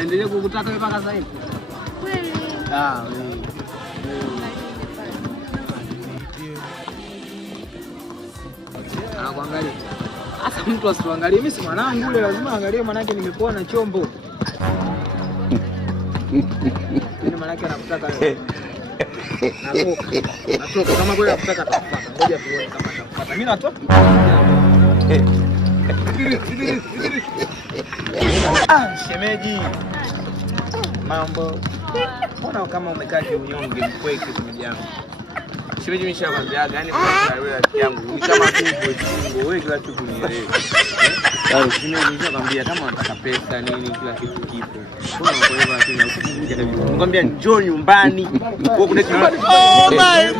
Endelee kukutaka mpaka sasa hivi. Kweli. Anakuangalia. Hata mtu asiangalie, mimi si mwanangu yule, lazima angalie manake nimekuwa na chombo. Ni manake anakutaka wewe. Natoka kama kweli anakutaka atapata. Ngoja tuone kama atapata. Mimi natoka. Shemeji. Mambo. Mbona kama umekaa kiunyonge mkweke shemeji yangu? Shemeji nimeshakwambia gani kwa wewe rafiki yangu? Ni kama tu wewe kila kitu nielewe. Shemeji nimeshakwambia kama unataka pesa nini kila kitu kipo. Mbona uko hivyo lakini usikuja kabisa. Nikwambia njoo nyumbani. Wewe kuna nyumbani. Oh my.